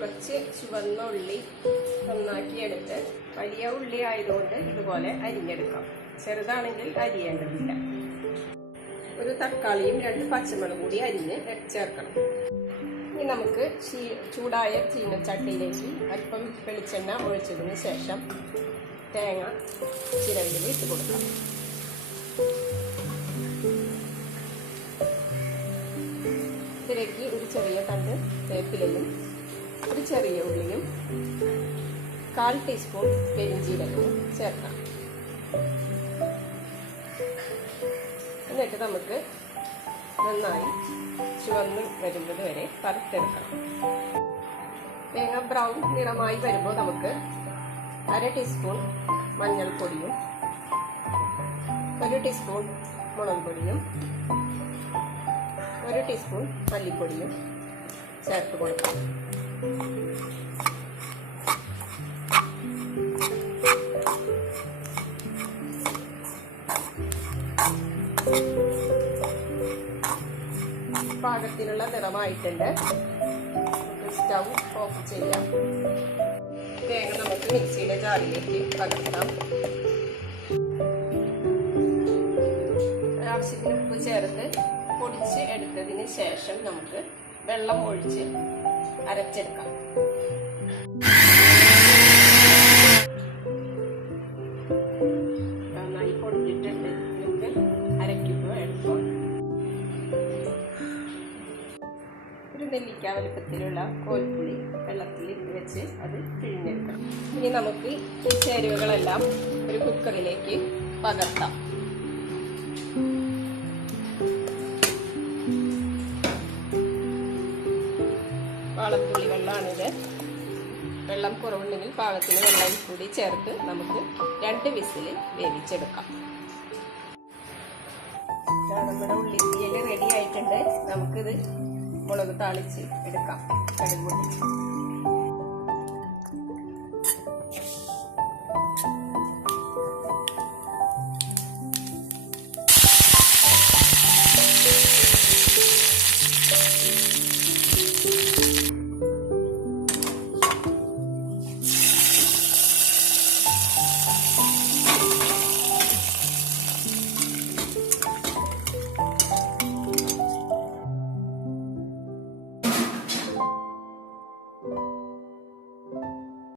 കുറച്ച് ചുവന്ന ഉള്ളി നന്നാക്കി എടുത്ത് വലിയ ഉള്ളി ആയതുകൊണ്ട് ഇതുപോലെ അരിഞ്ഞെടുക്കാം. ചെറുതാണെങ്കിൽ അരിയേണ്ടതില്ല. ഒരു തക്കാളിയും 2 പച്ചമുളകും കൂടി അരിഞ്ഞ് ചേർക്കണം. ഇനി നമുക്ക് ചൂടായ ചീനച്ചട്ടിയിലേക്ക് അല്പം വെളിച്ചെണ്ണ ഒഴിച്ചതിന് ശേഷം തേങ്ങ ചിരവിൽ ഇട്ട് കൊടുക്കാം. ഇതിലേക്ക് ഒരു ചെറിയ തണ്ട് വേപ്പിലയും ഒരു ചെറിയ ഉള്ളിയും 1/4 ടീസ്പൂൺ പെരിഞ്ചീരകവും ചേർക്കാം. എന്നിട്ട് നമുക്ക് നന്നായി ചുവന്ന് വരുന്നത് വരെ വറുത്തെടുക്കണം. തേങ്ങ ബ്രൗൺ നിറമായി വരുമ്പോൾ നമുക്ക് 1/2 ടീസ്പൂൺ മഞ്ഞൾപ്പൊടിയും 1 ടീസ്പൂൺ മുളക് പൊടിയും 1 ടീസ്പൂൺ മല്ലിപ്പൊടിയും ചേർത്ത് കൊടുക്കാം. പാകത്തിനുള്ള നിറമായിട്ടുണ്ട്. സ്റ്റൗ ഓഫ് ചെയ്യാം. തേങ്ങ നമുക്ക് മിക്സിയുടെ ജാറിലേക്ക് പകർത്താം. ആവശ്യത്തിന് ഉപ്പ് ചേർത്ത് പൊടിച്ച് എടുത്തതിന് ശേഷം നമുക്ക് വെള്ളം ഒഴിച്ച് അരച്ചെടുക്കാം. നന്നായി പൊടിച്ചിട്ടുണ്ട്. നമുക്ക് അരയ്ക്കുമ്പോൾ എളുപ്പം. ഒരു നെല്ലിക്ക വലുപ്പത്തിലുള്ള കോൽപ്പുളി വെള്ളത്തിൽ ഇട്ട് വെച്ച് അത് പിഴിഞ്ഞെടുക്കണം. ഇനി നമുക്ക് ഈ ചേരുവകളെല്ലാം ഒരു കുക്കറിലേക്ക് പകർത്താം. വാളപ്പുള്ളി വെള്ളമാണിത്. വെള്ളം കുറവുണ്ടെങ്കിൽ പാകത്തിന് വെള്ളം കൂടി ചേർത്ത് നമുക്ക് 2 വിസിൽ വേവിച്ചെടുക്കാം. നമ്മുടെ ഉള്ളിത്തിയൽ റെഡി ആയിട്ടുണ്ട്. നമുക്കിത് മുളക് താളിച്ച് എടുക്കാം. കടുക് പൊട്ടിച്ച്